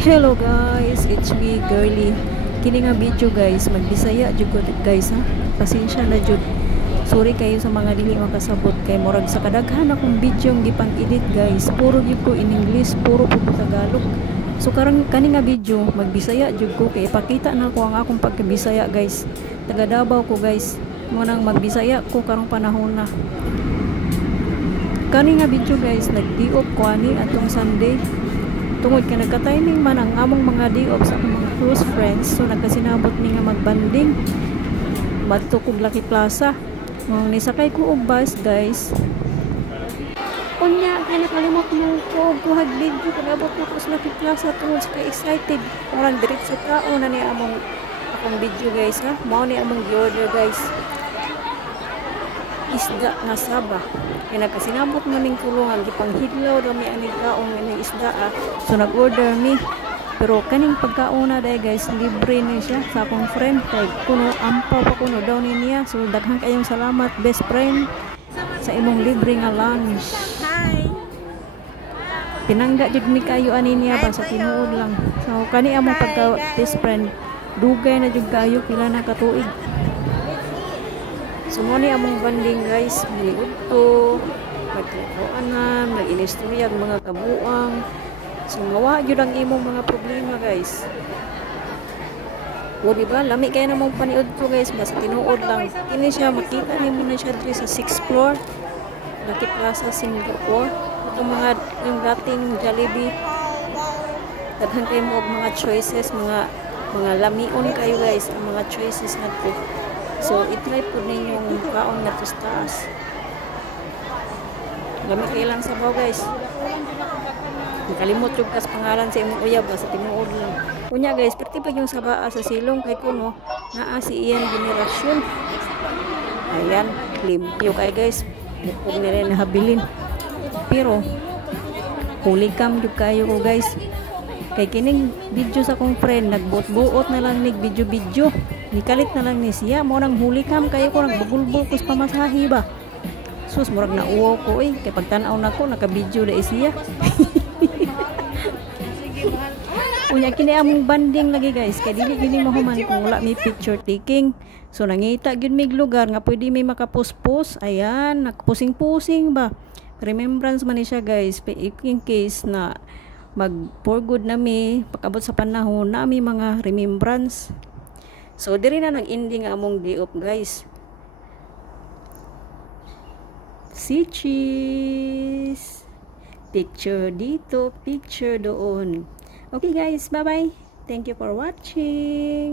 Hello guys, it's me Girly. Kini nga video guys, magbisaya jud ko guys ha. Pasensya na jud. Sorry kayo sa mga dili makasabot kay murag sa kadaghan akong video ng gipang edit guys. Puro gyud ko in English, puro pud Tagalog. So karang kani nga video, magbisaya jud ko kay ipakita na ko ang akong pagkabisaya guys. Taga Davao ko guys. Mo nang magbisaya ko karong panahon na. Kani nga video guys, nag-diop ko ani atong Sunday. Tungod kay nagka-timing man ang among mga day-off sa akong mga close friends, so nagkasinabot ni nga magbanding madto kog Lucky Plaza. Mao ni sakay ko og bus guys. Unya kay nakalimot mo ko buhag video kagabot ko sa Lucky Plaza tungod sa excited. Orang diretso tao na ni among akong video guys ha. Mao ni among gi-order guys. Isda nga saba. Kaya nagkasinabot mo ning kulungan gipanghidlaw daw may anigkaong ng isda so nag-order mi pero kaning pagkauna dai guys libre ni siya sa akong friend kay kuno ampaw pa kuno daw ni niya so daghang kayong salamat best friend sa imong libre nga lunch. Hi. Pinangga jud mi kayo ani niya ba sa tinuod lang so kani among pagka best friend dugay na jud kayo pila na katuig. So mo ni among banding guys, maliud to, magkukuanan, mag-inistorya mga kabuang. So mawa gyud ang imong mga problema guys. O diba, lami kaya namang paniud to guys, basta tinuod lang. Kini siya makita nimo na siya diri sa 6th floor, Lucky Plaza, Singapore. Itong mga yung dating Jollibee. Daghan kayo mo og mga choices, mga lamion kayo guys, ang mga choices nato. So, itry po ninyong kaon na taas. Gamit kayo lang sabaw guys. Nakalimot yung kas pangalan sa imong uyab sa tinuod lang. Kunya guys, perti pa yung sabaa sa silong kay kuno naa si Ian generasyon. Ayan, limpyo kay guys. Bukog na rin nahabilin. Pero, huli cam yung kayo ko guys. Kay kining video sa kong friend, nagbuot-buot na lang nig video-video. Nikalit na lang ni siya mo nang huli kam kayo ko nagbugulbul ko sa pamasahe ba sus murag na uwaw ko kay pagtanaw na ko naka-video na siya. Unya kini among banding lagi guys kay dili gini mahuman kung wala may picture taking so nangita gyud mig lugar nga pwede may makapost-post ayan nakpusing-pusing ba remembrance man ni siya guys in case na mag for good na mi pag-abot sa panahon na mi mga remembrance. So, diri na nag-ending among day off, guys. See cheese! Picture dito, picture doon. Okay, guys. Bye-bye. Thank you for watching.